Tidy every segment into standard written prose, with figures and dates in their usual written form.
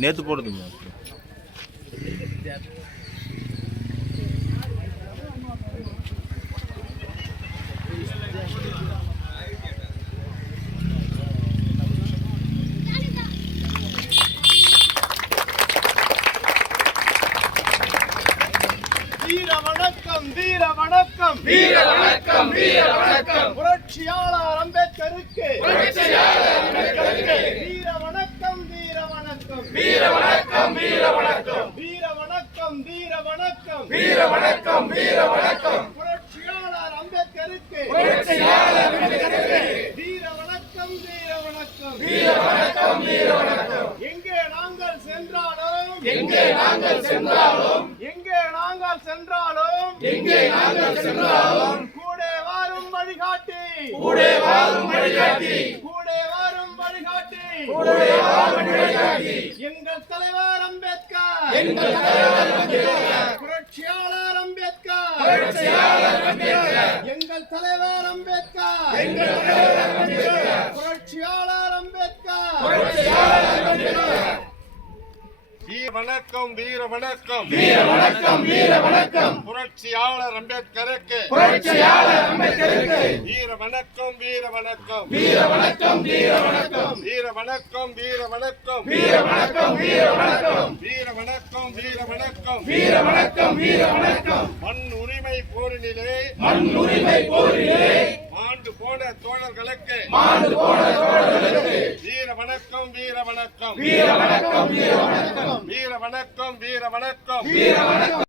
நேற்று போடுது. வீர வணக்கம் வீர வணக்கம் வீர வணக்கம் வீர வணக்கம் புரட்சியாளர் அம்பேத்கருக்கு வீர வணக்கம் வீர வணக்கம் வீர வணக்கம் வீர வணக்கம் வீர வணக்கம் வீர வணக்கம் வீர வணக்கம் வீர வணக்கம் புரட்சியாளர் அம்பேத்கருக்கு வீர வணக்கம் வீர வணக்கம் வீர வணக்கம் வீர வணக்கம் எங்கே நாங்கள் சென்றாலும் எங்கே நாங்கள் சென்றாலும் எங்கே நாங்கள் சென்றாலும் எங்கே நாங்கள் சென்றாலும் கூட வாரும் வழிகாட்டி கூட வாரும் வழிகாட்டி கூட வாரும் வழிகாட்டி கூட வாரும் வழிகாட்டி எங்கள் தலைவர் அம்பேத்கர் எங்கள் தலைவர் அம்பேத்கர் புரட்சியாளர் அம்பேத்கர் புரட்சியாளர் அம்பேத்கர் எங்கள் தலைவர் அம்பேத்கர் எங்கள் தலைவர் அம்பேத்கர் புரட்சியாளர் அம்பேத்கர் புரட்சியாளர் அம்பேத்கர் வீர வணக்கம் வீர வணக்கம் வீர வணக்கம் வீர வணக்கம் புரட்சியாளர் அம்பேத்கருக்கு புரட்சியாளர் அம்பேத்கருக்கு வீர வணக்கம் வீர வணக்கம் வீர வணக்கம் வீர வணக்கம் வீர வணக்கம் வீர வணக்கம் வீர வணக்கம் வீர வணக்கம் வீர வணக்கம் வீர வணக்கம் வீர வணக்கம் வீர வணக்கம் மண் உரிமை போரினிலே மாண்டு போன தோழர்களுக்கு வீர வணக்கம் வீர வணக்கம் வீர வணக்கம் வீர வணக்கம் வீர வணக்கம் வீர வணக்கம் வீர வணக்கம்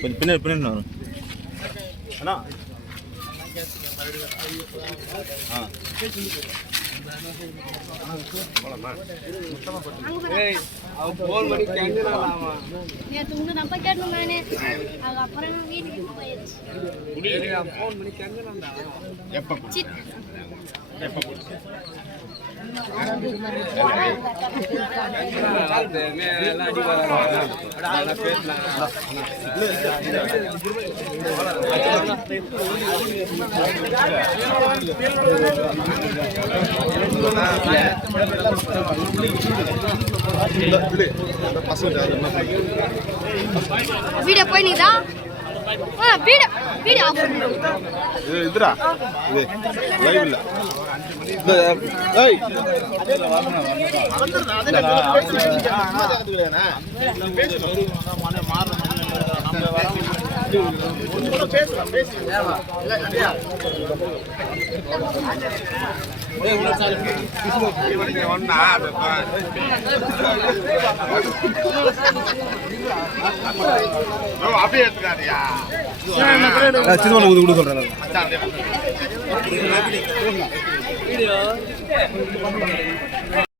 கொஞ்சம் பின்னாடி பின்னாடி வரும் அண்ணா. வீடியோ போயினீதா வீடியோ இதுடா இது லைவ் இல்ல ஏய் அப்படியே எடுத்துக்காதியா சிறுவனை ஊது சொல்றேன்.